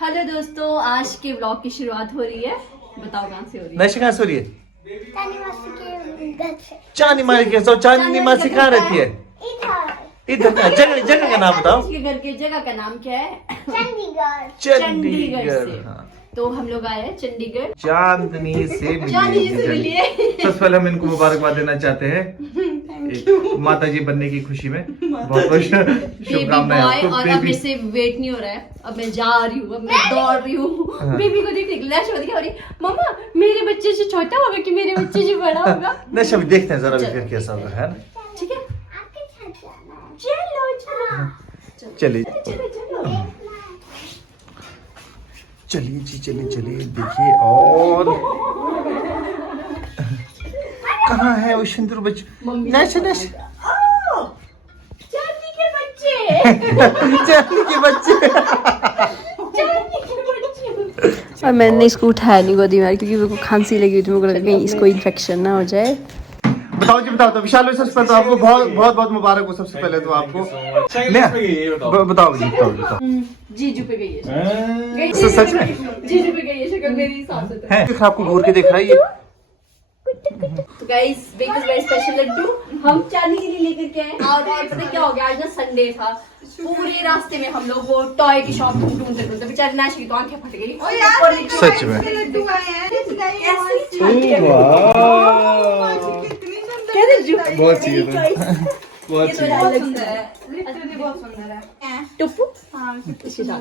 Hello दोस्तों, आज के ब्लॉग की शुरुआत हो रही है। बताओ कहाँ से हो रही है? नशे कहाँ से हो रही है? चांदी मासी के घर से। चांदी मासी के। चांदी मासी कहाँ रहती है? इधर जगह का नाम बताओ। के घर की जगह का नाम क्या है? चंडीगढ़। चंडीगढ़ से। हाँ। तो हम लोग आए हैं चंडीगढ़। चांदनी से चांदनी से मिलिए। सबसे पहले हम इनको मुबारकबाद देना चाहते हैं माता जी बनने की खुशी में। बहुत बहुत शुभकामनाएं आपको। और अब मेरे से वेट नहीं हो रहा है। अब मैं जा रही हूँ, अब मैं दौड़ रही हूँ। हाँ। बेबी को देखने के लिए मम्मा मेरे बच्चे से छोटा होगा कि मेरे बच्चे से बड़ा होगा? नहीं अभी देखते हैं जरा भी फिर कैसा होगा, है ना? ठीक है, आपके साथ जाना है। चलो चलिए चलो। चलिए जी, चलिए देखिए। और कहाँ है वो सिंदूर बच्चे? नशे चांदी के बच्चे। चांदी के बच्चे। और मैंने इसको उठाया नहीं गोदी में क्योंकि मेरे को खांसी लगी हुई थी। मेरे को लगा कहीं इसको इन्फेक्शन ना हो जाए। बताओ जी, बताओ। तो विशाल भाई सबसे पहले तो आपको बहुत मुबारक हो। सबसे पहले तो आपको बताओ जी, बताओ। जीजू पे गई है। सच में जीजू पे गई है शक्ल मेरे हिसाब से तो। है? आपको घूर के देख रहा है ये। तो guys, because very special laddoo हम चांदी के लिए लेकर के आए। और पता है क्या हो गया, आज ना संडे था। पूरे रास्ते में हम लोग वो टॉय की शॉप ढूंढते ढूंढते बेचारी नाश की तो आंखें फट गई। सच में लड्डू आए हैं। बहुत चाहिए था। बहुत ये तो चाहिए। सुंदर है, लिटरली बहुत सुंदर है। टुप्पू। हाँ, इसके साथ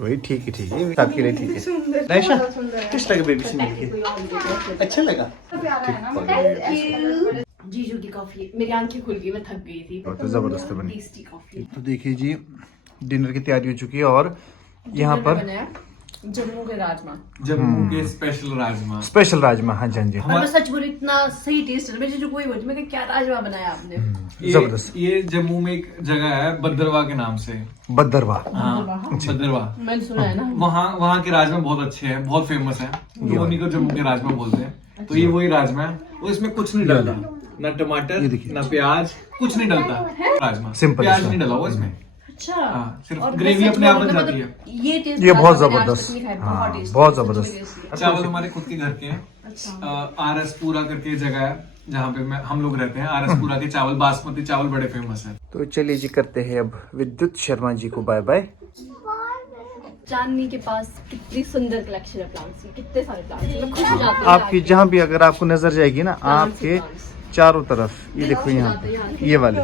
वही ठीक है आपके लिए ठीक है। नैशा किस लगा बेबी से मिलके? अच्छा लगा। जीजू की कॉफी। मेरी आंखें खुल गई, मैं थक गई थी। तो जबरदस्त बनी। Tasty coffee. तो देखिए जी, डिनर की तैयारी हो चुकी है और यहाँ पर जम्मू के राजमा। जम्मू के स्पेशल राजमा। स्पेशल राजमा। हाँ जी, हाँ जी। और मैं सच बोलूं, इतना सही टेस्ट है। मेरे जो कोई बोलती, मैं क्या राजमा बनाया आपने। जबरदस्त। ये जम्मू में एक जगह है भद्रवाह के नाम से। भद्रवाह। हाँ, भद्रवाह। मैंने सुना है ना। वहाँ के राजमा बहुत अच्छे हैं, बहुत फेमस है। तो उन्हीं को जम्मू के राजमा बोलते हैं। तो ये वही राजमा है और इसमें कुछ नहीं डलता, ना टमाटर ना प्याज, कुछ नहीं डलता। राजमा सिंपल प्याज नहीं डला हुआ इसमें। अच्छा। हाँ, सिर्फ और ग्रेवी सच अपने आप बोलूं बन तो जाती है। मतलब ये टेस्ट ये बहुत मैंने आज तक जबरदस्त। नहीं खाया। हाँ, tasty, बहुत सच में जबरदस्त। tasty है। चावल हमारे खुद के घर के हैं। आरएस पुरा करके जगह है जहाँ पे हम लोग रहते हैं। आरएस पुरा के चावल, बासमती चावल बड़े फेमस है। तो चलिए जी, करते हैं अब विद्युत शर्मा जी को बाय बाय। चांदनी के पास कितनी सुंदर कलेक्शन है प्लांट्स की, कितने सारे प्लांट्स हैं। मैं खुश हो जाती हूँ आपकी जहाँ भी अगर आपको नजर जाएगी ना, आपके चारों तरफ ये देखो, यहाँ ये वाले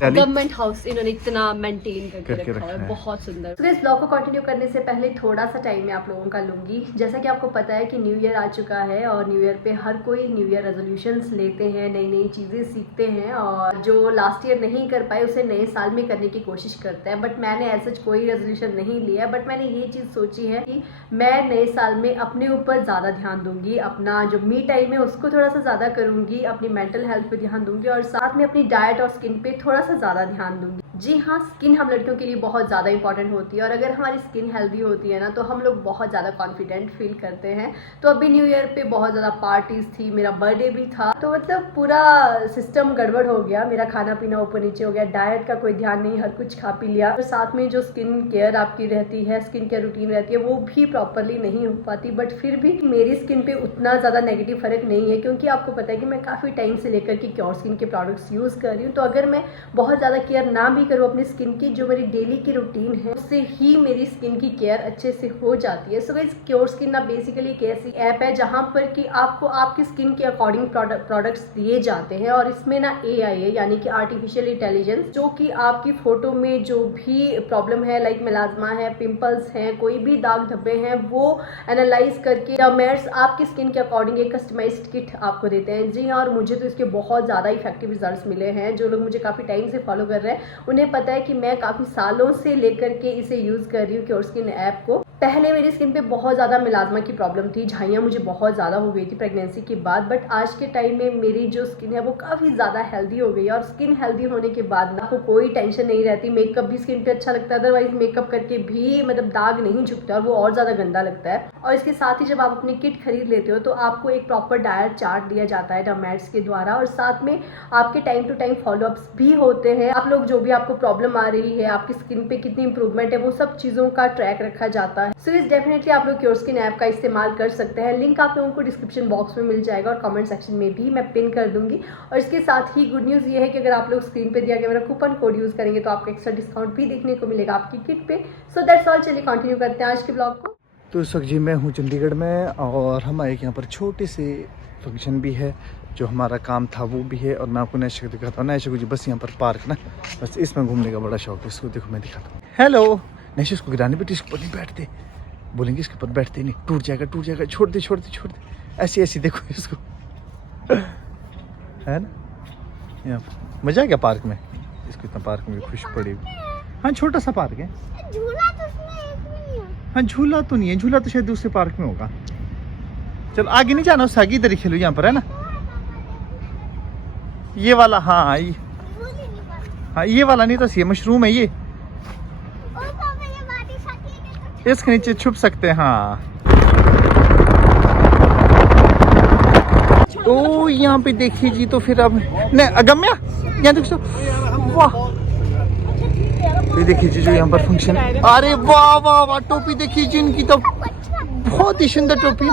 गवर्नमेंट हाउस इन्होंने इतना मेंटेन करके करके रखा रखा है, है। बहुत सुंदर। तो इस ब्लॉग को कंटिन्यू करने से पहले थोड़ा सा टाइम मैं आप लोगों का लूंगी। जैसा कि आपको पता है कि न्यू ईयर आ चुका है और न्यू ईयर पे हर कोई न्यू ईयर रेजोल्यूशंस लेते हैं, नई नई चीज़ें सीखते हैं और जो लास्ट ईयर नहीं कर पाए उसे नए साल में करने की कोशिश करता है। बट मैंने ऐसा कोई रेजोल्यूशन नहीं लिया, बट मैंने ये चीज़ सोची है कि मैं नए साल में अपने ऊपर ज़्यादा ध्यान दूंगी, अपना जो मी टाइम है उसको थोड़ा सा ज़्यादा करूंगी, अपनी मेंटल हेल्थ पे ध्यान दूंगी और साथ में अपनी डाइट और स्किन पे थोड़ा सा ज़्यादा ध्यान दूंगी। जी हाँ, स्किन हम लड़कियों के लिए बहुत ज़्यादा इंपॉर्टेंट होती है और अगर हमारी स्किन हेल्दी होती है ना तो हम लोग बहुत ज़्यादा कॉन्फिडेंट फील करते हैं। तो अभी न्यू ईयर पे बहुत ज़्यादा पार्टीज थी, मेरा बर्थडे भी था, तो मतलब पूरा सिस्टम गड़बड़ हो गया। मेरा खाना पीना ऊपर नीचे हो गया, डाइट का कोई ध्यान नहीं, हर कुछ खा पी लिया। और साथ में जो स्किन केयर आपकी रहती है, स्किन केयर रूटीन रहती है, वो भी प्रॉपरली नहीं हो पाती। बट फिर भी मेरी स्किन पे उतना ज़्यादा नेगेटिव फर्क नहीं है क्योंकि आपको पता है कि मैं काफ़ी टाइम से लेकर के क्योर स्किन के प्रोडक्ट्स यूज़ कर रही हूँ। तो अगर मैं बहुत ज़्यादा केयर ना भी करूँ अपनी स्किन की, जो मेरी डेली की रूटीन है उससे ही मेरी स्किन की केयर अच्छे से हो जाती है। सो गाइस, क्योर स्किन ना बेसिकली एक ऐसी ऐप है जहाँ पर कि आपको आपकी स्किन के अकॉर्डिंग प्रोडक्ट्स दिए जाते हैं और इसमें ना AI है, यानी कि आर्टिफिशियल इंटेलिजेंस, जो कि आपकी फोटो में जो भी प्रॉब्लम है, लाइक मेलाज्मा है, पिंपल्स हैं, कोई भी दाग धब्बे हैं, वो एनालाइज करके डॉक्टर्स आपकी स्किन के अकॉर्डिंग एक कस्टमाइज्ड किट आपको देते हैं। जी हाँ, और मुझे तो इसके बहुत ज़्यादा इफेक्टिव रिजल्ट्स मिले हैं। जो लोग मुझे काफ़ी टाइम से फॉलो कर रहे हैं उन्हें पता है कि मैं काफ़ी सालों से लेकर के इसे यूज़ कर रही हूँ क्योर स्किन ऐप को। पहले मेरी स्किन पे बहुत ज़्यादा मिलाजमा की प्रॉब्लम थी, झाइयाँ मुझे बहुत ज़्यादा हो गई थी प्रेगनेंसी के बाद, बट आज के टाइम में मेरी जो स्किन है वो काफ़ी ज़्यादा हेल्दी हो गई है। और स्किन हेल्दी होने के बाद आपको कोई टेंशन नहीं रहती, मेकअप भी स्किन पे अच्छा लगता है, अदरवाइज मेकअप करके भी मतलब दाग नहीं झुकता और वो और ज़्यादा गंदा लगता है। और इसके साथ ही जब आप अपनी किट खरीद लेते हो तो आपको एक प्रॉपर डाइट चार्ट दिया जाता है डर्मेट्स के द्वारा, और साथ में आपके टाइम टू टाइम फॉलोअप्स भी होते हैं। आप लोग जो भी आपको प्रॉब्लम आ रही है, आपकी स्किन पे कितनी इंप्रूवमेंट है, वो सब चीज़ों का ट्रैक रखा जाता है। सो इस डेफिनेटली आप लोग क्योर स्किन ऐप का इस्तेमाल कर सकते हैं। लिंक आप लोगों को डिस्क्रिप्शन बॉक्स में मिल जाएगा और कमेंट सेक्शन में भी मैं पिन कर दूंगी। और इसके साथ ही गुड न्यूज़ ये है कि अगर आप लोग स्क्रीन पे दिया गया मेरा कूपन कोड यूज़ करेंगे तो आपको एक्स्ट्रा डिस्काउंट भी देखने को मिलेगा आपकी किट पे। सो दैट्स ऑल, चलिए कंटिन्यू करते हैं आज के ब्लॉग को। तो इस वक्त जी मैं हूँ चंडीगढ़ में और हमारे यहाँ पर छोटे से फंक्शन भी है, जो हमारा काम था वो भी है। और मैं आपको नैशा को दिखाता हूँ। नैशा को जी बस यहाँ पर पार्क ना, बस इसमें घूमने का बड़ा शौक है। इसको देखो मैं दिखाता हूँ। हेलो नैशा, इसको गिराने बेटी, इसके ऊपर नहीं बैठते, बोलेंगे इसके ऊपर बैठते नहीं, टूट जाएगा टूट जाएगा, छोड़ दे छोड़ दे छोड़ दे, ऐसी ऐसी देखो इसको है ना। यहाँ पर मज़ा आ गया पार्क में, इसको इतना पार्क में खुश पड़ी हुई। हाँ छोटा सा पार्क है, झूला तो उसमें एक भी नहीं है। हाँ झूला तो नहीं है, झूला तो शायद दूसरे पार्क में होगा। चलो आगे नहीं जाना, उससे आगे इधर ही खेलो, यहाँ पर है ना ये वाला। हाँ ये, झूल ही नहीं पाता। हाँ ये वाला नहीं तो ये मशरूम है ये, और पापा ये बाटी साथी है कि इसके नीचे छुप सकते हैं। हाँ तो यहाँ पे देखिए जी, तो फिर अब नहीं अगम्या यहाँ देखो, वाह ये देखिए जी जो यहाँ पर फंक्शन है। अरे वाह वाह वाह, टोपी देखिए जी इनकी तो बहुत ही सुंदर टोपी।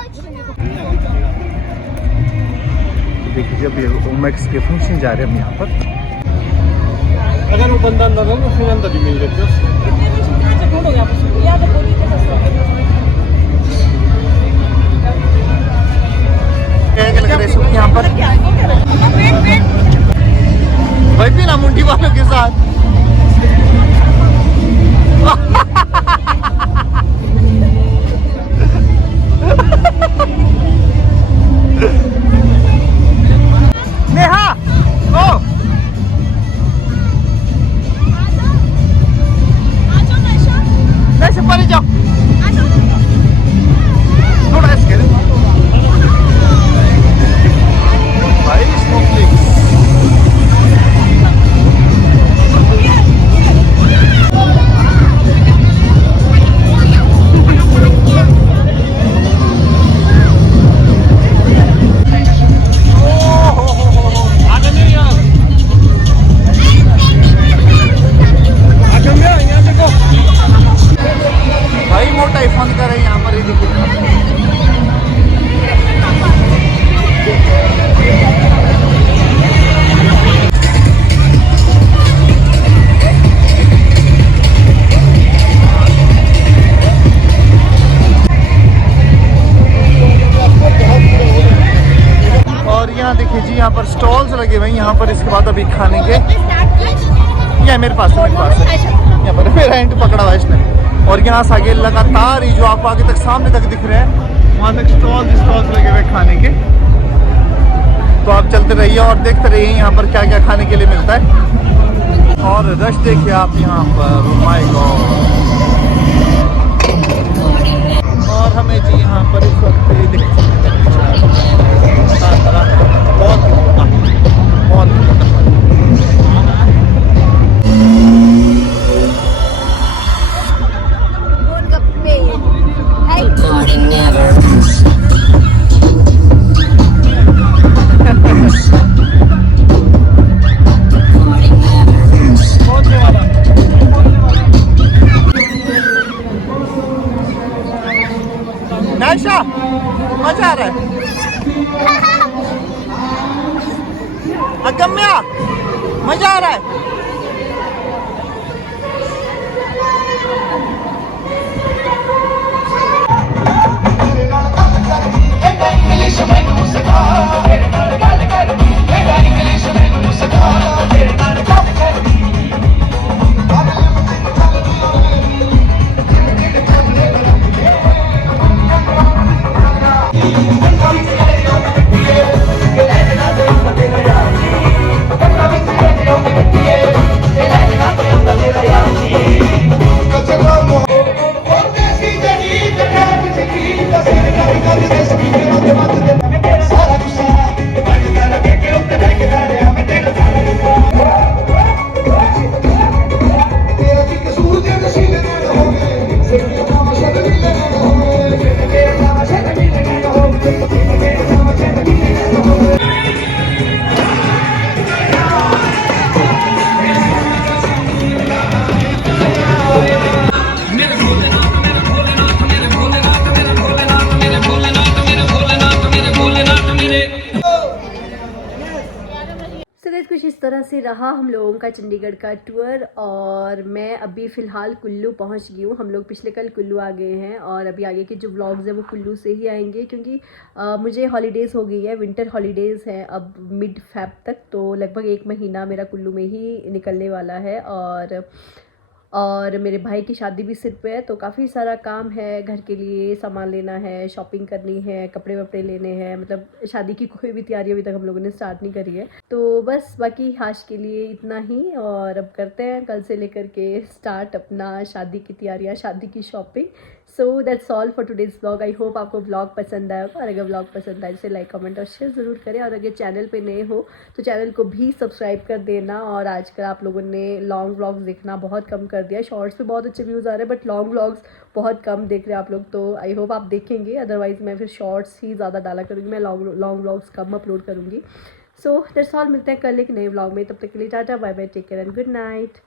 देखिए जब ये ओमेक्स के फंक्शन जा रहे हैं हम यहाँ पर। अगर वो बंदा अंदर है तो फिर अंदर भी मिल जाते हैं। क्या लग रहा है सब यहाँ पर भाई भी ना मुंडी वालों के साथ। नेहा ओ नैशा परे जाओ, थोड़ा ऐसे करें भाई स्नोफ्लेक्स। भाई मोटा ही फन कर रहे हैं यहाँ पर, ये देखिए। और यहाँ देखिए जी, यहाँ पर स्टॉल्स लगे हुए हैं यहाँ पर। इसके बाद अभी खाने के, ये मेरे पास है, यहाँ पर मेरा एंट पकड़ा हुआ है इसने। और यहाँ से आगे लगातार ही जो आपको आगे तक सामने तक दिख रहे हैं, वहाँ तक स्टॉल्स लगे हुए खाने के। तो आप चलते रहिए और देखते रहिए यहाँ पर क्या क्या खाने के लिए मिलता है। और रश देखिए आप यहाँ पर, माय गॉड। और हमें जी यहाँ पर इस वक्त नैशा मजा आ रहा है। अगम्या मजा आ रहा है। Yeah. तरह से रहा हम लोगों का चंडीगढ़ का टूर और मैं अभी फ़िलहाल कुल्लू पहुंच गई हूँ। हम लोग पिछले कल कुल्लू आ गए हैं और अभी आगे के जो व्लॉग्स हैं वो कुल्लू से ही आएंगे क्योंकि मुझे हॉलीडेज़ हो गई है, विंटर हॉलीडेज़ हैं अब मिड फेब तक, तो लगभग 1 महीना मेरा कुल्लू में ही निकलने वाला है। और मेरे भाई की शादी भी सिर पे है तो काफ़ी सारा काम है, घर के लिए सामान लेना है, शॉपिंग करनी है, कपड़े वपड़े लेने हैं, मतलब शादी की कोई भी तैयारी अभी तक हम लोगों ने स्टार्ट नहीं करी है। तो बस बाकी आज के लिए इतना ही और अब करते हैं कल से लेकर के स्टार्ट अपना शादी की तैयारियाँ, शादी की shopping. So that's all for today's vlog. I hope आपको व्लॉग पसंद आया होगा और अगर व्लॉग पसंद आए तो लाइक कमेंट और शेयर ज़रूर करें और अगर चैनल पे नए हो तो चैनल को भी सब्सक्राइब कर देना। और आजकल आप लोगों ने लॉन्ग व्लॉग्स देखना बहुत कम कर दिया, शॉर्ट्स पे बहुत अच्छे व्यूज़ आ रहे हैं बट लॉन्ग व्लॉग्स बहुत कम देख रहे हैं आप लोग, तो आई होप आप देखेंगे, अदरवाइज़ मैं फिर शॉर्ट्स ही ज़्यादा डाला करूँगी, मैं लॉन्ग व्लॉग्स कम अपलोड करूँगी। सो दैट्स ऑल, मिलते हैं कल एक नए व्लॉग में, तब तक के लिए tata bye bye, take care and good night.